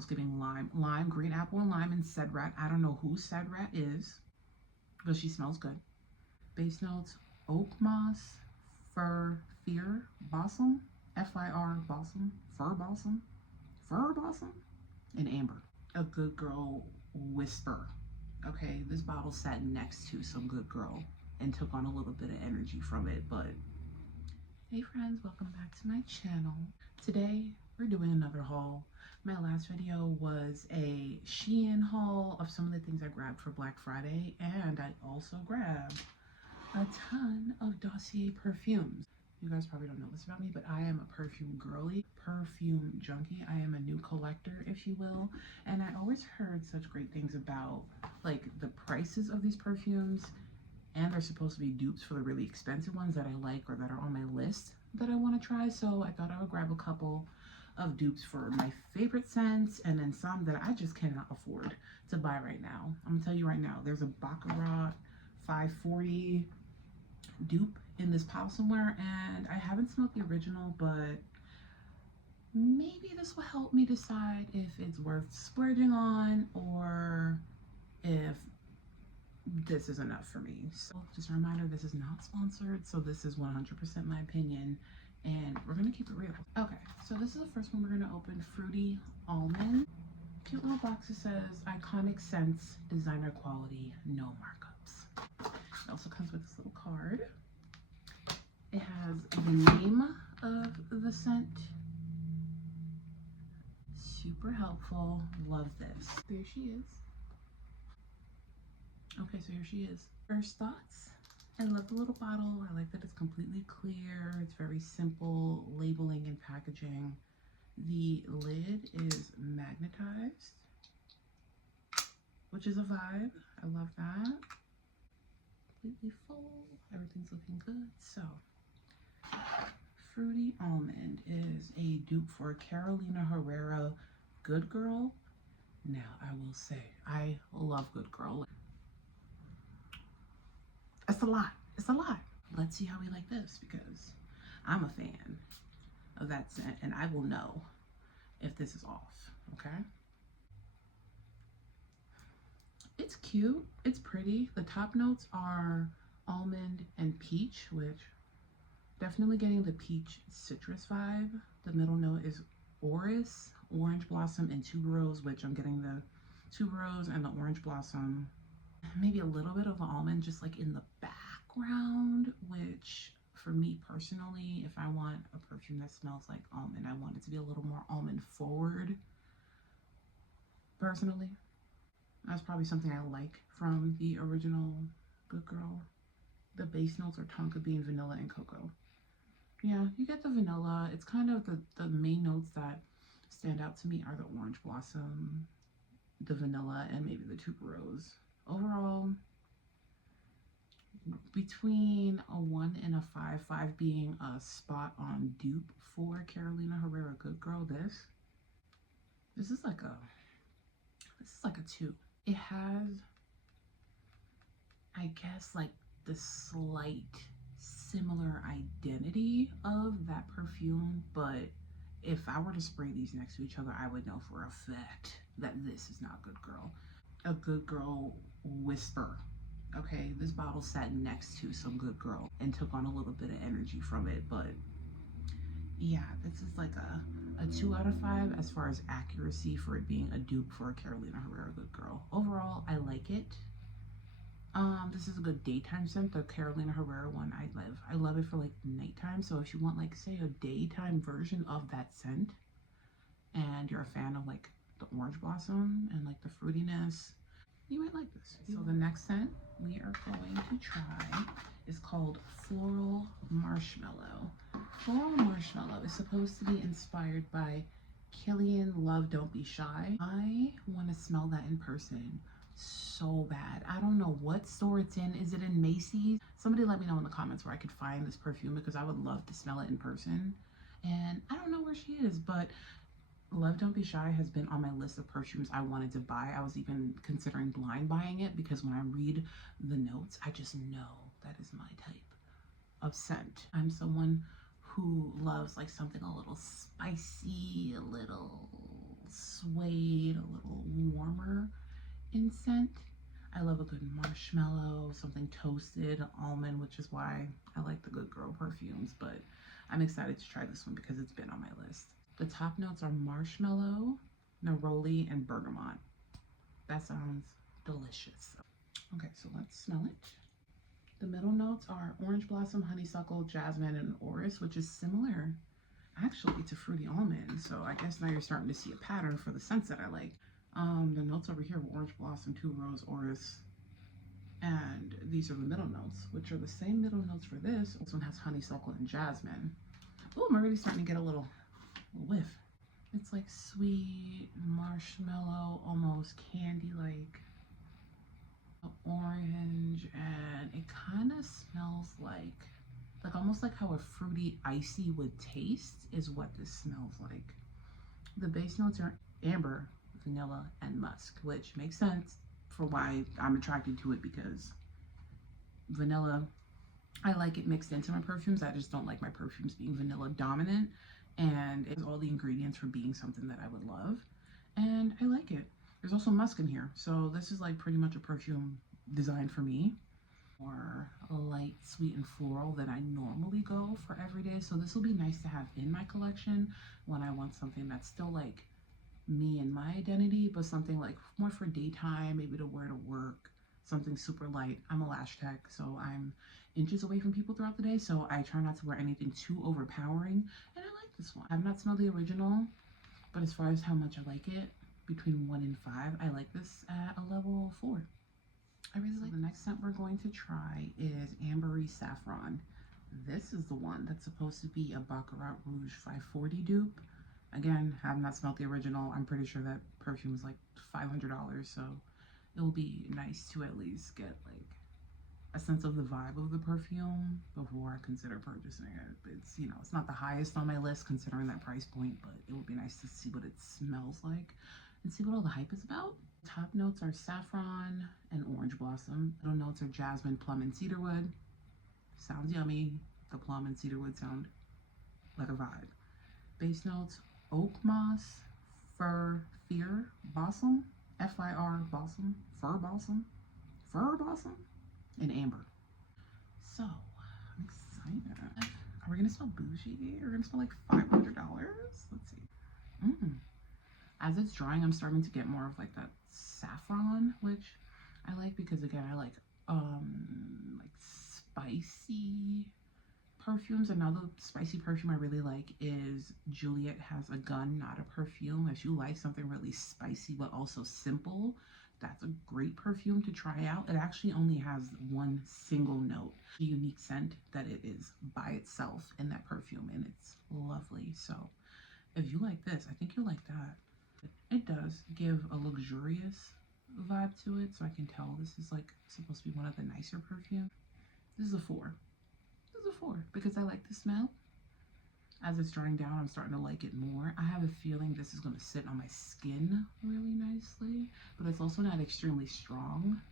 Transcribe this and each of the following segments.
smells giving lime, green apple and lime, and cedrat. I don't know who cedrat is, but she smells good. Base notes: oak moss, fir balsam, F-I-R balsam, fir balsam, and amber. A good girl whisper. Okay, this bottle sat next to some good girl and took on a little bit of energy from it, but hey friends, welcome back to my channel. Today we're doing another haul. My last video was a Shein haul of some of the things I grabbed for Black Friday, and I also grabbed a ton of Dossier perfumes. You guys probably don't know this about me, but I am a perfume girly, perfume junkie. I am a new collector, if you will, and I always heard such great things about like the prices of these perfumes, and they're supposed to be dupes for the really expensive ones that I like or that are on my list that I want to try. So I thought I would grab a couple of dupes for my favorite scents, and then some that I just cannot afford to buy right now. I'm gonna tell you right now, there's a Baccarat 540 dupe in this pile somewhere, and I haven't smelled the original, but maybe this will help me decide if it's worth splurging on or if this is enough for me. So just a reminder, this is not sponsored, so this is 100% my opinion, and we're gonna keep it real. Okay, so this is the first one we're gonna open. Fruity Almond. Cute little box. It says iconic scents, designer quality, no markups. It also comes with this little card. It has the name of the scent. Super helpful. Love this. There she is. Okay, so here she is. First thoughts. I love the little bottle. I like that it's completely clear. It's very simple labeling and packaging. The lid is magnetized, which is a vibe. I love that. Completely full. Everything's looking good. So, Fruity Almond is a dupe for Carolina Herrera Good Girl. Now, I will say, I love Good Girl. It's a lot. It's a lot. Let's see how we like this, because I'm a fan of that scent, and I will know if this is off, okay? It's cute. It's pretty. The top notes are almond and peach, which definitely getting the peach citrus vibe. The middle note is orris, orange blossom, and tuberose, which I'm getting the tuberose and the orange blossom. Maybe a little bit of almond just like in the background, which for me personally, if I want a perfume that smells like almond, I want it to be a little more almond forward. Personally, that's probably something I like from the original Good Girl. The base notes are tonka bean, vanilla, and cocoa. Yeah, you get the vanilla. It's kind of the main notes that stand out to me are the orange blossom, the vanilla, and maybe the tuberose. Overall, between a 1 and a 5, 5 being a spot on dupe for Carolina Herrera Good Girl. This is like a 2. It has, I guess, like the slight similar identity of that perfume, but if I were to spray these next to each other, I would know for a fact that this is not Good Girl. A Good Girl whisper. Okay, this bottle sat next to some Good Girl and took on a little bit of energy from it, but yeah, this is like a 2 out of 5 as far as accuracy for it being a dupe for a Carolina Herrera Good Girl. Overall, I like it. This is a good daytime scent. The Carolina Herrera one, I love it for like nighttime. So if you want like say a daytime version of that scent, and you're a fan of like the orange blossom and like the fruitiness, you might like this. So the next scent we are going to try is called Floral Marshmallow. Floral Marshmallow is supposed to be inspired by Killian Love Don't Be Shy. I want to smell that in person so bad. I don't know what store it's in. Is it in Macy's? Somebody let me know in the comments where I could find this perfume, because I would love to smell it in person. And I don't know where she is, but Love Don't Be Shy has been on my list of perfumes I wanted to buy. I was even considering blind buying it, because when I read the notes, I just know that is my type of scent. I'm someone who loves like something a little spicy, a little suede, in scent. I love a good marshmallow, something toasted, almond, which is why I like the Good Girl perfumes, but I'm excited to try this one because it's been on my list. The top notes are marshmallow, neroli, and bergamot. That sounds delicious. Okay, so let's smell it. The middle notes are orange blossom, honeysuckle, jasmine, and orris, which is similar actually to fruity almond. So I guess now you're starting to see a pattern for the scents that I like. The notes over here were orange blossom, tuberose, orris, and these are the middle notes, which are the same middle notes for this. This one has honeysuckle and jasmine. Oh, I'm already starting to get a little whiff. It's like sweet marshmallow, almost candy-like orange, and it kind of smells like almost like how a fruity icy would taste is what this smells like. The base notes are amber, vanilla, and musk, which makes sense for why I'm attracted to it, because vanilla, I like it mixed into my perfumes. I just don't like my perfumes being vanilla dominant, and it's all the ingredients for being something that I would love, and I like it. There's also musk in here, so this is like pretty much a perfume designed for me. More light, sweet, and floral than I normally go for every day, so this will be nice to have in my collection when I want something that's still like me and my identity, but something like more for daytime, maybe to wear to work, something super light. I'm a lash tech, so I'm inches away from people throughout the day, so I try not to wear anything too overpowering, and I like this one. I've not smelled the original, but as far as how much I like it, between 1 and 5, I like this at a level 4. I really like. The next scent we're going to try is Ambery Saffron. This is the one that's supposed to be a Baccarat Rouge 540 dupe. Again, have not smelled the original. I'm pretty sure that perfume is like $500, so it will be nice to at least get like a sense of the vibe of the perfume before I consider purchasing it. It's, you know, it's not the highest on my list considering that price point, but it would be nice to see what it smells like and see what all the hype is about. Top notes are saffron and orange blossom. Middle notes are jasmine, plum, and cedarwood. Sounds yummy. The plum and cedarwood sound like a vibe. Base notes, oak moss, fir, balsam, F-I-R, balsam, fir balsam, and amber. So, I'm excited. Are we gonna smell bougie? We're gonna smell like $500? Let's see. As it's drying, I'm starting to get more of like that saffron, which I like because again, I like spicy perfumes. Another spicy perfume I really like is Juliet Has a Gun, Not a Perfume. If you like something really spicy but also simple, that's a great perfume to try out. It actually only has one single note, a unique scent that it is by itself in that perfume, and it's lovely. So if you like this, I think you'll like that. It does give a luxurious vibe to it, so I can tell this is like supposed to be one of the nicer perfumes. This is a 4. This is a 4 because I like the smell. As it's drying down, I'm starting to like it more. I have a feeling this is going to sit on my skin really nicely, but it's also not extremely strong.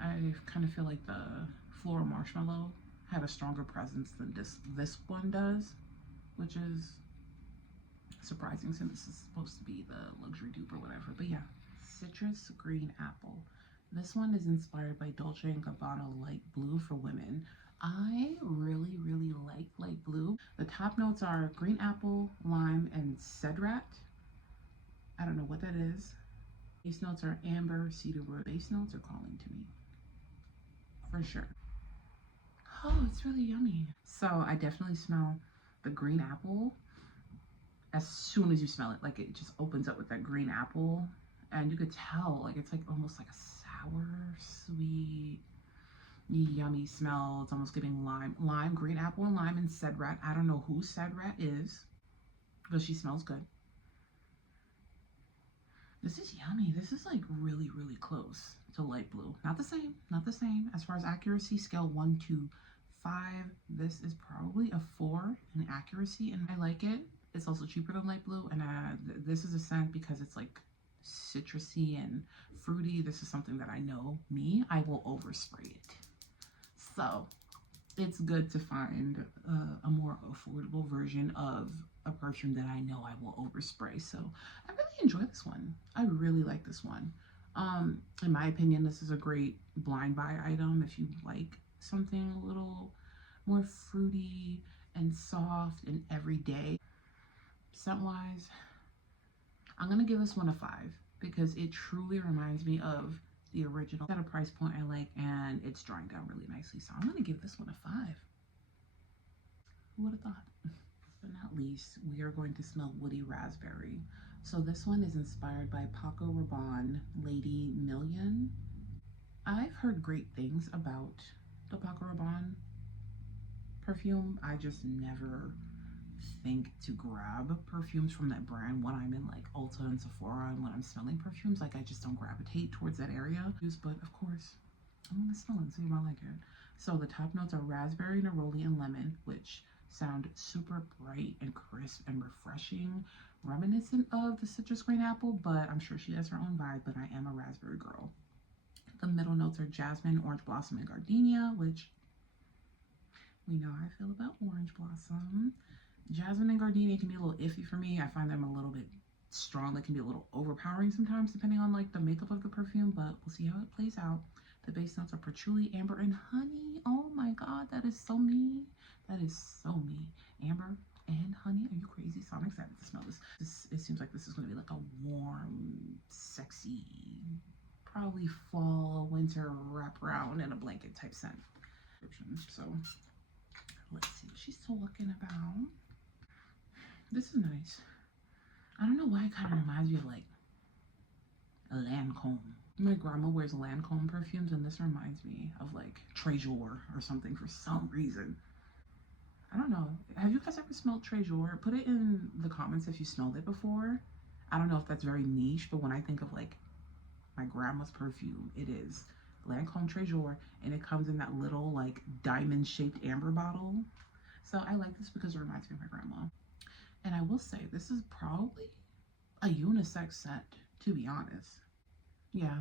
I kind of feel like the floral marshmallow had a stronger presence than this one does, which is surprising since this is supposed to be the luxury dupe or whatever. But yeah, citrus green apple. This one is inspired by Dolce & Gabbana light blue for women. I really like light blue. The top notes are green apple, lime, and cedrat. I don't know what that is. Base notes are amber, cedarwood. Base notes are calling to me for sure. Oh, it's really yummy. So I definitely smell the green apple as soon as you smell it. Like it just opens up with that green apple, and you could tell like it's like almost like a sour, sweet, yummy smell. It's almost giving lime, green apple and lime, and cedrat. I don't know who cedrat is, but she smells good. This is yummy. This is like really close to light blue. Not the same, not the same. As far as accuracy, scale 1 to 5, this is probably a 4 in accuracy, and I like it. It's also cheaper than light blue, and this is a scent because it's like citrusy and fruity. This is something that I know me, I will overspray it. So it's good to find a more affordable version of a perfume that I know I will overspray. So I really enjoy this one. I really like this one. In my opinion, this is a great blind buy item if you like something a little more fruity and soft and everyday. Scent wise, I'm gonna give this one a 5 because it truly reminds me of the original at a price point I like, and it's drying down really nicely. So I'm gonna give this one a 5. Who would have thought? But not least, we are going to smell woody raspberry. So this one is inspired by Paco Rabanne Lady Million. I've heard great things about the Paco Rabanne perfume. I just never think to grab perfumes from that brand when I'm in like Ulta and Sephora, and when I'm smelling perfumes, like I just don't gravitate towards that area. But of course, I'm gonna smell it and see if I like it. So the top notes are raspberry, neroli, and lemon, which sound super bright and crisp and refreshing, reminiscent of the citrus green apple, but I'm sure she has her own vibe, but I am a raspberry girl. The middle notes are jasmine, orange blossom, and gardenia, which we know how I feel about orange blossom. Jasmine and gardenia can be a little iffy for me. I find them a little bit strong. They can be a little overpowering sometimes depending on like the makeup of the perfume, but we'll see how it plays out. The base notes are patchouli, amber, and honey. Oh my god, that is so me. That is so me. Amber and honey. Are you crazy? So I'm excited to smell this. It seems like this is going to be like a warm, sexy, probably fall, winter wraparound in a blanket type scent. So let's see what she's talking about. This is nice. I don't know why it kind of reminds me of like a Lancome. My grandma wears Lancome perfumes, and this reminds me of like Treasure or something for some reason. I don't know. Have you guys ever smelled Treasure? Put it in the comments if you smelled it before. I don't know if that's very niche, but when I think of like my grandma's perfume, it is Lancome Treasure, and it comes in that little like diamond shaped amber bottle. So I like this because it reminds me of my grandma. And I will say, this is probably a unisex scent, to be honest. Yeah,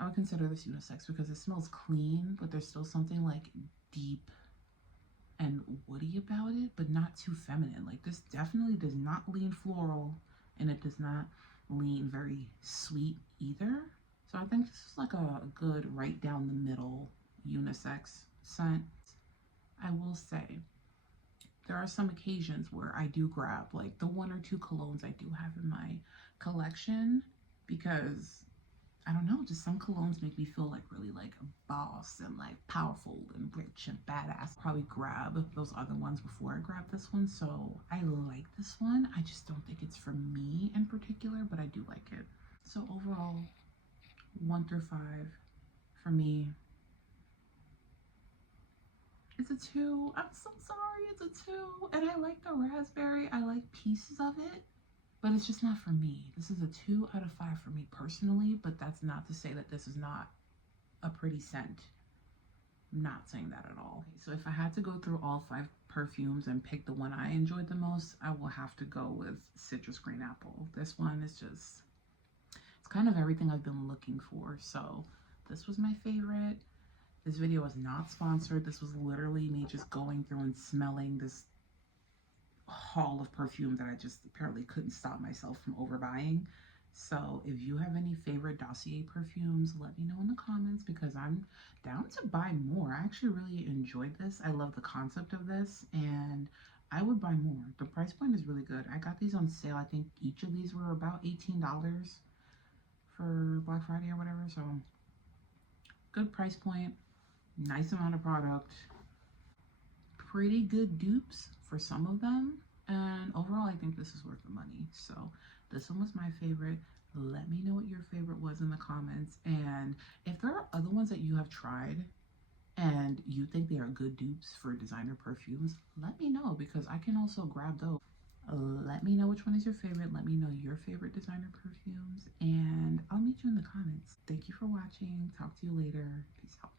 I would consider this unisex because it smells clean, but there's still something like deep and woody about it, but not too feminine. Like this definitely does not lean floral, and it does not lean very sweet either. So I think this is like a good right down the middle unisex scent. I will say, there are some occasions where I do grab like the 1 or 2 colognes I do have in my collection, because I don't know, just some colognes make me feel like really like a boss and like powerful and rich and badass. Probably grab those other ones before I grab this one. So I like this one. I just don't think it's for me in particular, but I do like it. So overall, 1 through 5 for me. It's a 2. I'm so sorry, it's a 2. And I like the raspberry. I like pieces of it, but it's just not for me. This is a 2 out of 5 for me personally, but that's not to say that this is not a pretty scent. I'm not saying that at all. So if I had to go through all 5 perfumes and pick the one I enjoyed the most, I will have to go with Citrus Green Apple. This one is just, it's kind of everything I've been looking for. So this was my favorite. This video was not sponsored. This was literally me just going through and smelling this haul of perfume that I just apparently couldn't stop myself from overbuying. So if you have any favorite Dossier perfumes, let me know in the comments because I'm down to buy more. I actually really enjoyed this. I love the concept of this, and I would buy more. The price point is really good. I got these on sale. I think each of these were about $18 for Black Friday or whatever. So good price point, nice amount of product, pretty good dupes for some of them, and overall I think this is worth the money. So this one was my favorite. Let me know what your favorite was in the comments, and if there are other ones that you have tried and you think they are good dupes for designer perfumes, let me know because I can also grab those. Let me know which one is your favorite. Let me know your favorite designer perfumes, and I'll meet you in the comments. Thank you for watching. Talk to you later. Peace out.